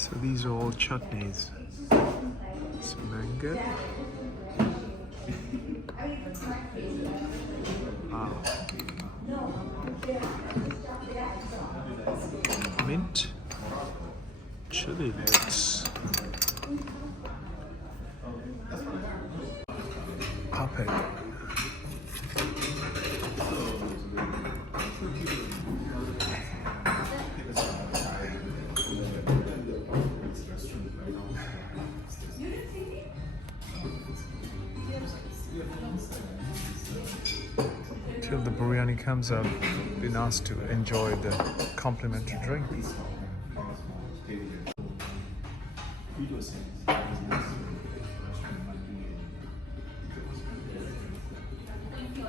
So these are all chutneys. Some mango. Wow. Mint. Chili nuts. Puppet. Till the biryani comes up, been asked to enjoy the complimentary drink.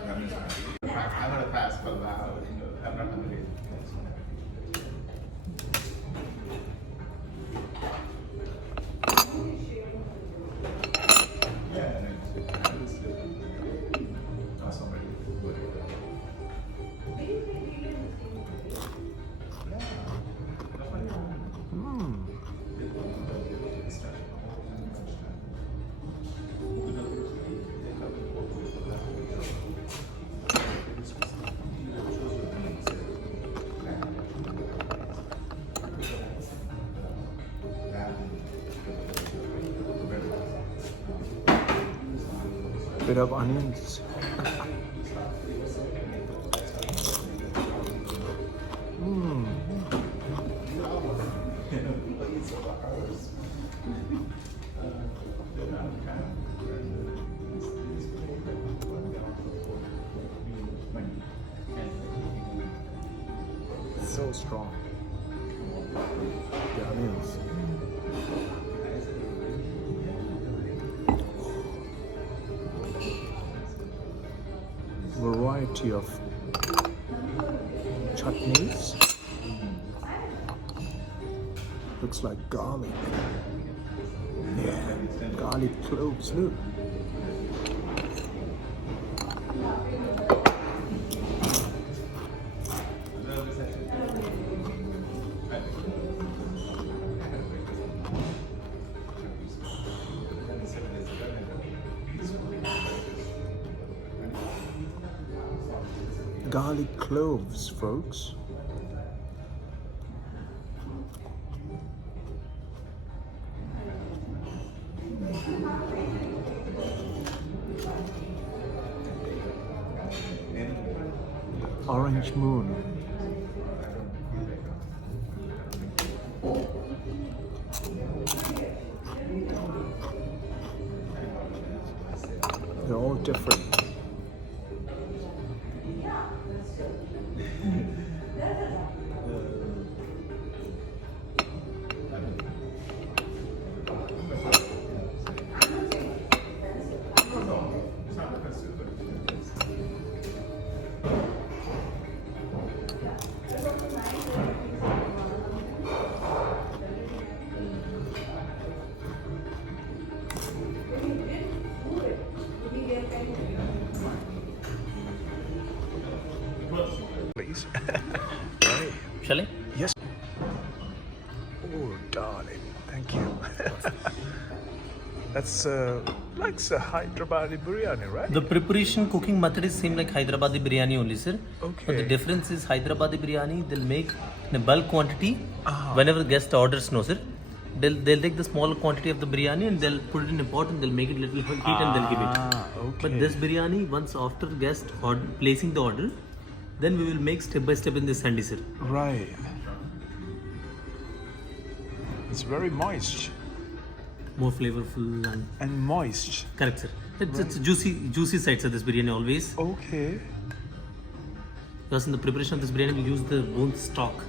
I'm gonna pass for now. I'm not hungry. Bit of onions. So strong. The onions. Variety of chutneys. Looks like garlic. Yeah, garlic cloves. Look. Garlic cloves, folks. Orange moon. They're all different. Please. Right. Shall I? Yes. Oh, darling. Thank you. That's like a Hyderabadi biryani, right? The preparation cooking method is same like Hyderabadi biryani only, sir. Okay. But the difference is Hyderabadi biryani, they'll make in a bulk quantity Ah. whenever the guest orders, no, sir. They'll take the small quantity of the biryani and they'll put it in a pot and they'll make it little heat and they'll give it. Okay. But this biryani, once after guest placing the order, then we will make step by step in this handy, sir. Right. It's very moist. More flavorful and moist. correct, sir. It's juicy side, sir. This biryani always. Okay. Because in the preparation of this biryani, we'll use the bone stock,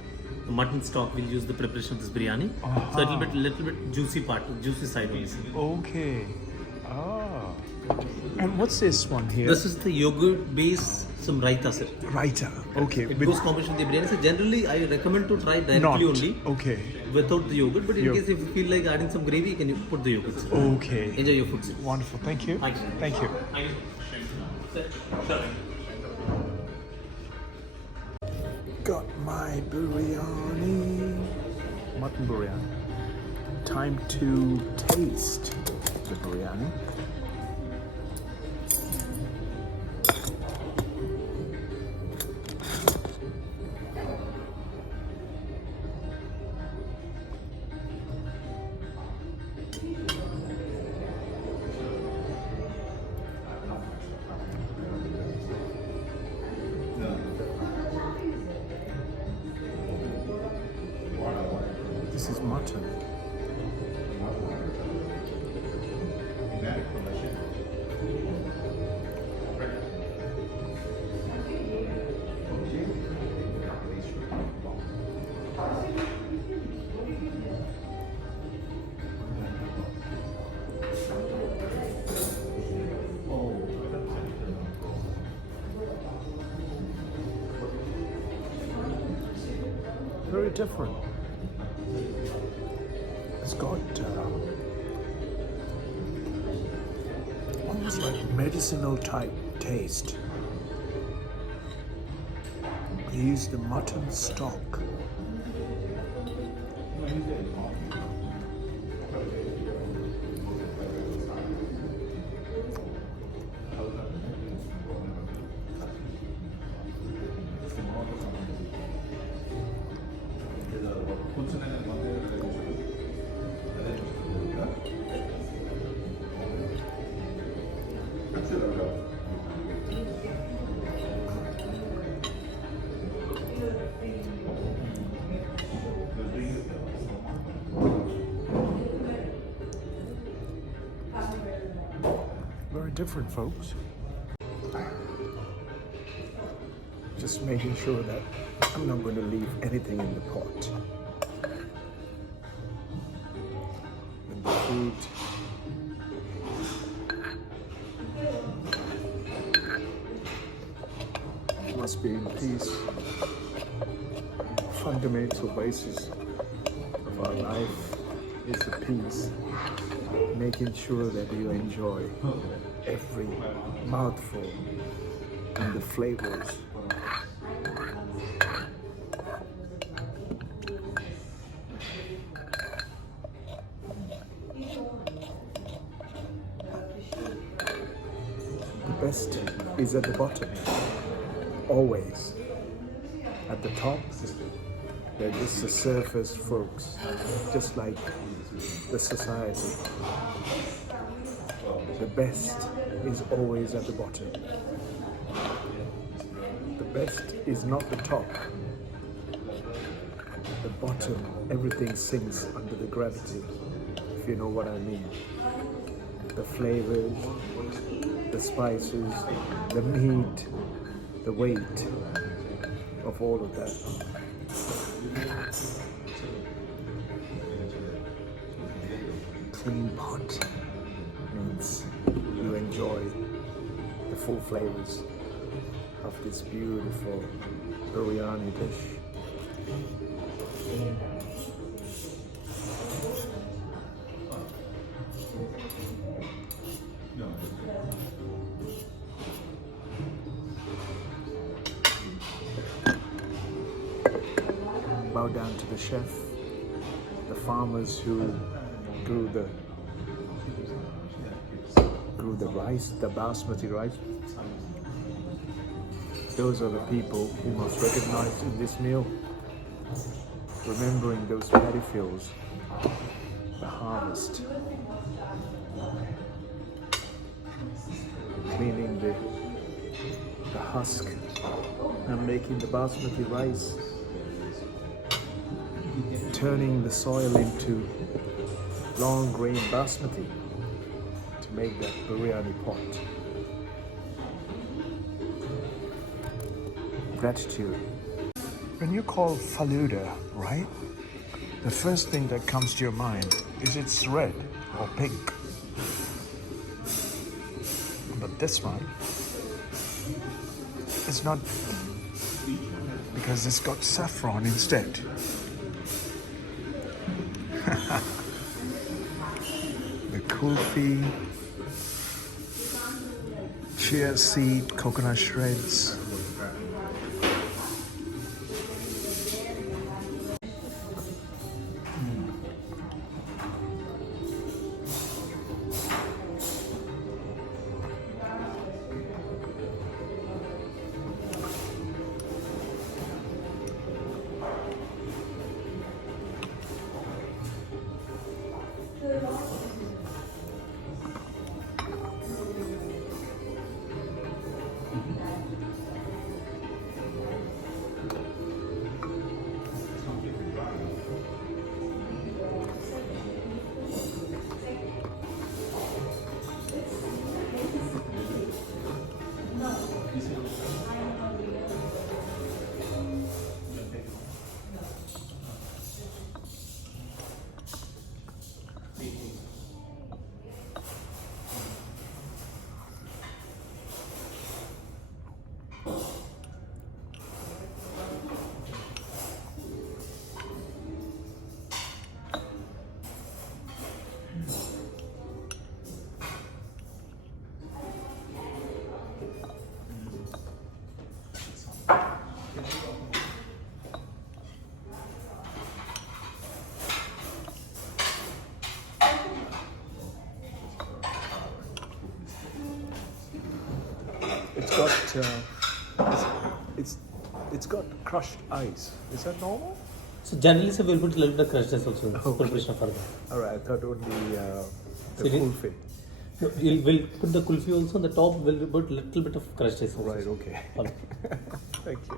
the mutton stock. We'll use the preparation of this biryani. So a little bit juicy side only, sir. Okay. Ah. And what's this one here? This is the yogurt base, some raita, sir. Raita. Okay. It goes combination with the biryani. So generally, I recommend to try directly only. Okay. Without the yogurt. But in case if you feel like adding some gravy, you can put the yogurt, sir. Okay. Enjoy your food, sir. Wonderful. Thank you. Thank you. Thank you. Got my biryani. Mutton biryani. Time to taste the biryani. This is mutton. Very different. It's got almost like medicinal type taste. They use the mutton stock. Very different, folks. Just making sure that I'm not going to leave anything in the pot. And the food must be in peace. Fundamental basis of our life is the peace. Making sure that you enjoy every mouthful and the flavors. The best is at the bottom, always. At the top, they're just the surface folks, just like the society. The best is always at the bottom. The best is not the top. The bottom, everything sinks under the gravity, if you know what I mean. The flavors, the spices, the meat, the weight of all of that. Clean pot means you enjoy the full flavors of this beautiful biryani dish. Bow down to the chef, the farmers who grew the rice, the basmati rice. Those are the people who must recognize in this meal, remembering those paddy fields, the harvest, cleaning the husk and making the basmati rice, turning the soil into long grain basmati to make that biryani pot. Gratitude. When you call Faluda, right? The first thing that comes to your mind is it's red or pink. But this one is not, because it's got saffron instead. The kulfi, chia seed, coconut shreds. it's got crushed ice. Is that normal? So generally, so we'll put a little bit of crushed ice also in Okay. preparation for that. All right, I thought only So the it is- kulfi. No, we'll put the kulfi also on the top. We'll put a little bit of crushed ice. Also. Right. Okay. Okay. Thank you.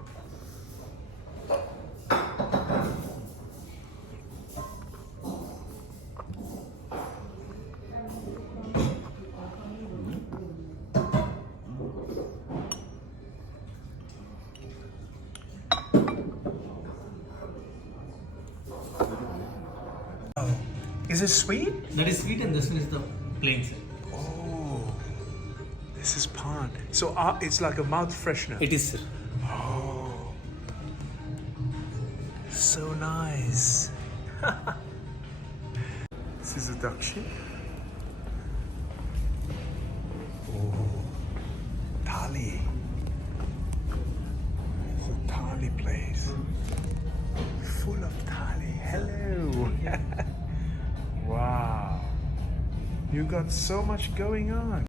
Is it sweet? That is sweet, and this one is the plain sir. Oh, this is pan. So it's like a mouth freshener. It is sir. Oh, so nice. This is a dakshi. Oh, thali. It's a thali place. Full of thali. Hello. Wow. You got so much going on.